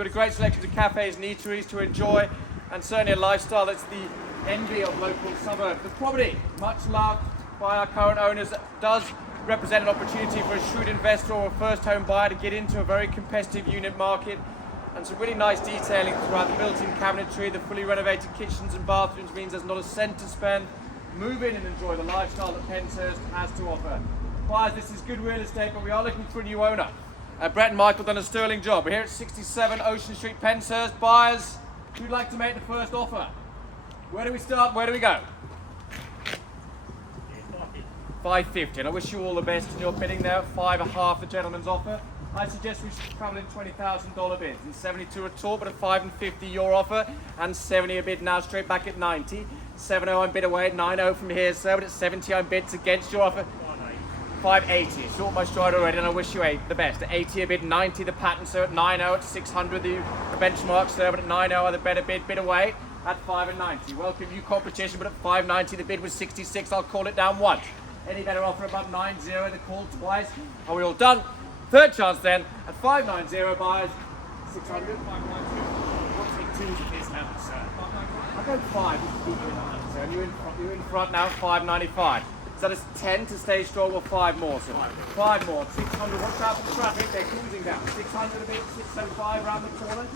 We've got a great selection of cafes and eateries to enjoy, and certainly a lifestyle that's the envy of local suburbs. The property, much loved by our current owners, does represent an opportunity for a shrewd investor or a first home buyer to get into a very competitive unit market, and some really nice detailing throughout the built-in cabinetry. The fully renovated kitchens and bathrooms means there's not a cent to spend. Move in and enjoy the lifestyle that Penshurst has to offer. Buyers, this is good real estate, but we are looking for a new owner. Brett and Michael done a sterling job. We're here at 67 Ocean Street, Penshurst. Buyers, who'd like to make the first offer? Where do we start? Where do we go? 550, and I wish you all the best in your bidding there at 5.5, the gentleman's offer. I suggest we should travel in $20,000 bids, and 72 a talk, but at 550 your offer, and 70 a bid now, straight back at 90. 70 I'm bid away, 90 from here, sir, but at 70 I'm bids against your offer. 580, short my stride already, and I wish you the best. At 80 a bid, 90 the pattern, sir, at 90 at 600 the benchmark, sir, but at 90 are the better bid away at 590. Welcome new competition, but at 590 the bid was 66, I'll call it down once. Any better offer above 90, the call twice. Are we all done? Third chance then, at 590 buyers, 600, 592. I'll take two to this level, sir. I'll go 5, just to keep you in the hand, sir. And you're in front now, 595. Is that a 10 to stay strong or 5 more, sir? 5 more. 600, watch out for the traffic, they're cruising down. 600 a bit, 605 round the corner.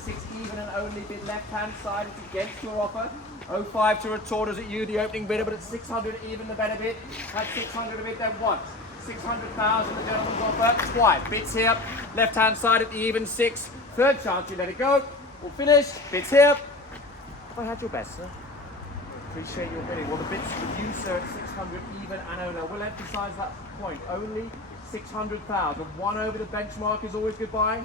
6 even and only bid left-hand side, it's against your offer. 05 to retort, is it you, the opening bidder, but at 600 even the better bid. At 600 a bid then once. 600,000 the gentleman's offer, twice. Bids here, left-hand side at the even 6. Third chance, you let it go. We'll finish. Bids here. Have I had your best, sir? Appreciate your bidding. Well, the bids for you, sir, at 600 even and owner. We'll emphasise that point. Only 600,000. 1 over the benchmark is always good buying.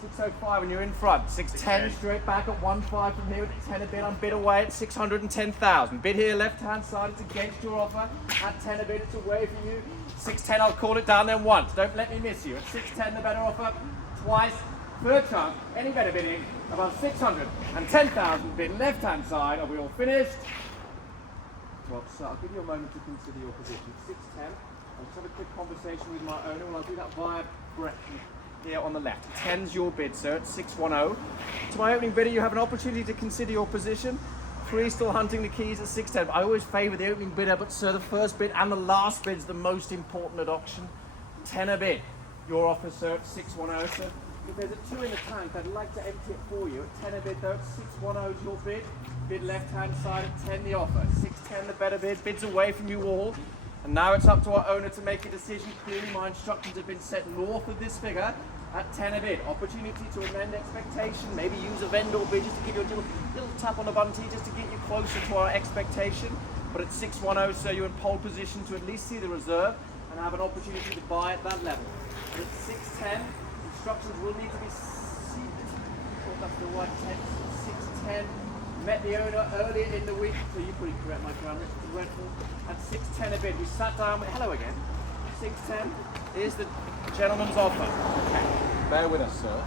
605 when you're in front. 610 straight back at 15 from here at 10 a bid. I'm bid away at 610,000. Bid here, left-hand side, it's against your offer. At 10 a bid, it's away from you. 610, I'll call it down then once. Don't let me miss you. At 610, the better offer. Twice. Third chance, any better bidding, about 610,000 bid left-hand side. Are we all finished? Well, so I'll give you a moment to consider your position. 610, I'll just have a quick conversation with my owner, and I'll do that via Brett here on the left. 10's your bid, sir, at 610. To my opening bidder, you have an opportunity to consider your position. 3 still hunting the keys at 610. I always favour the opening bidder, but sir, the first bid and the last bid is the most important at auction. 10 a bid. Your offer, sir, at 610, sir. If there's a 2 in the tank, I'd like to empty it for you. At 10 a bid though, at 610 is your bid. Bid left-hand side at 10 the offer. 610 the better bid. Bids away from you all. And now it's up to our owner to make a decision. Clearly my instructions have been set north of this figure at 10 a bid. Opportunity to amend expectation. Maybe use a vendor bid just to give you a little tap on the bunty just to get you closer to our expectation. But at 610, sir, you're in pole position to at least see the reserve and have an opportunity to buy at that level. But at 610, instructions will need to be seated. I thought that's the right text. 610. Met the owner earlier in the week, so you're pretty correct, my friend. It's dreadful. At 610 a bid, we sat down with, hello again. 610 is the gentleman's offer. Okay. Bear with us, sir.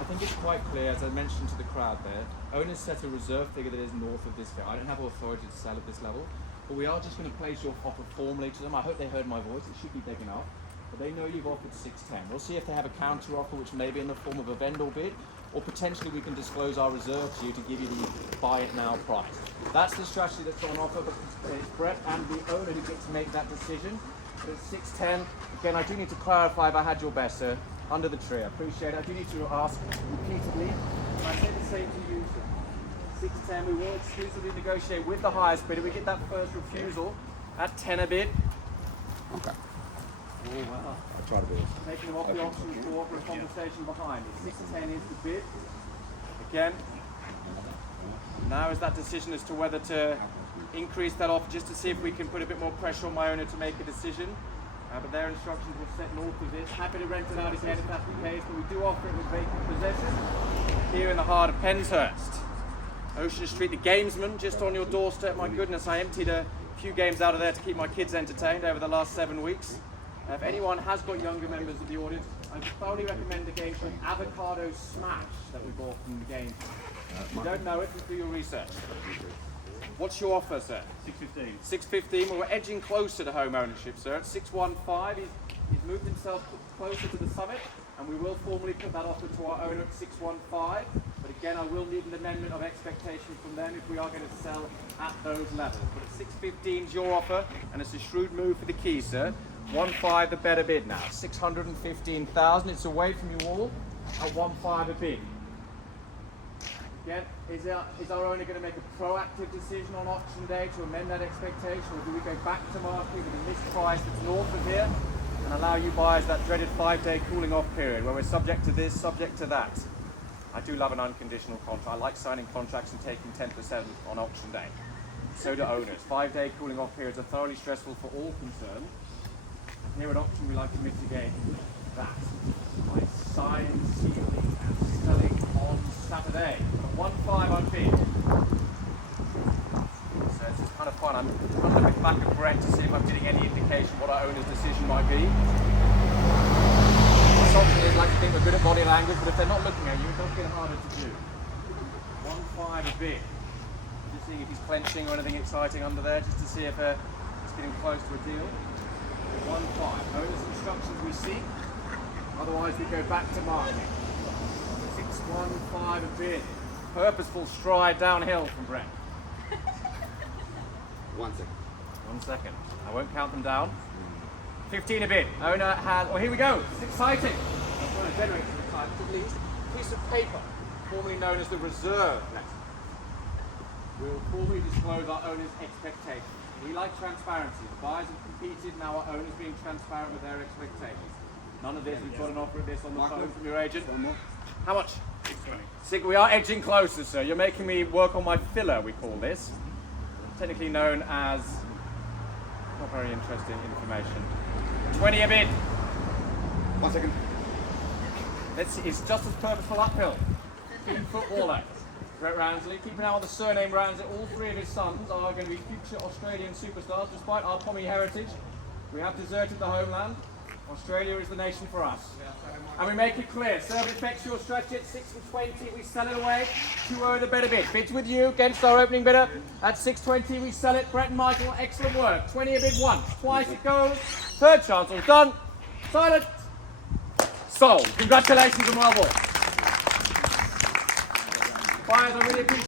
I think it's quite clear, as I mentioned to the crowd there, owners set a reserve figure that is north of this figure. I don't have authority to sell at this level, but we are just going to place your offer formally to them. I hope they heard my voice. It should be big enough. But they know you've offered 610. We'll see if they have a counter offer, which may be in the form of a vendor bid, or potentially we can disclose our reserve to you to give you the buy it now price. That's the strategy that's on offer, but it's Brett and the owner who get to make that decision. But at 610, again, I do need to clarify if I had your best, sir, under the tree. I appreciate it. I do need to ask repeatedly. And I say the same to you, sir. 610, we will exclusively negotiate with the highest bidder. We get that first refusal at 10 a bid. Okay. Oh, wow. I'll try to do this. Taking them off the option for a conversation behind. 610 is the bid. Again, now is that decision as to whether to increase that offer just to see if we can put a bit more pressure on my owner to make a decision. But their instructions were set north of this. Happy to rent it out again if that's the case, but we do offer it with vacant possession here in the heart of Penshurst. Ocean Street, the gamesman, just on your doorstep. My goodness, I emptied a few games out of there to keep my kids entertained over the last 7 weeks. If anyone has got younger members of the audience, I thoroughly recommend the game called Avocado Smash that we bought from the game. If you don't know it, do your research. What's your offer, sir? 615. 615. Well, we're edging closer to home ownership, sir. At 615, he's moved himself closer to the summit, and we will formally put that offer to our owner at 615. But again, I will need an amendment of expectation from them if we are going to sell at those levels. But at 615 is your offer, and it's a shrewd move for the key, sir. 1.5 the better bid now. 615,000. It's away from you all at 1.5 a bid. Again, is our owner going to make a proactive decision on auction day to amend that expectation, or do we go back to market with a missed price that's north of here and allow you buyers that dreaded 5-day cooling off period where we're subject to this, subject to that? I do love an unconditional contract. I like signing contracts and taking 10% on auction day. So do owners. 5-day cooling off periods are thoroughly stressful for all concerned. Here at auction, we like to mitigate that by signing, sealing, and selling on Saturday. At 1.5 on bid. So this is kind of fun. I'm trying to look back at Brett to see if I'm getting any indication what our owner's decision might be. Something is like to think we're good at body language, but if they're not looking at you, it does get harder to do. 1.5 a bid. Just seeing if he's clenching or anything exciting under there, just to see if it's getting close to a deal. 1.5. Owner's instructions we seek. Otherwise, we go back to market. 6.15 a bid. Purposeful stride downhill from Brett. 1 second. 1 second. I won't count them down. 15 a bid. Owner has. Oh, here we go. It's exciting. I'm trying to generate some excitement. At least a piece of paper, formerly known as the reserve letter. We'll formally disclose our owner's expectations. We like transparency. The buyers have competed. Now our owner's being transparent with their expectations. None of this. We've got an offer of this on the phone from your agent. How much? 620. We are edging closer, sir. You're making me work on my filler, we call this. Technically known as, not very interesting information. 20 a bid. 1 second. Let's see, it's just as purposeful uphill. 15-foot waller. Brett Ramsley, keeping an eye on the surname Ramsley. All three of his sons are going to be future Australian superstars, despite our Pommy heritage. We have deserted the homeland. Australia is the nation for us. And we make it clear, serve effects your strategy at 6.20, we sell it away. 2-0 the better bid. Bids with you against our opening bidder. At 6.20 we sell it. Brett and Michael, excellent work. 20 a bid once, twice it goes. Third chance, all done. Silent. Sold. Congratulations and well bought. Buyers, I really appreciate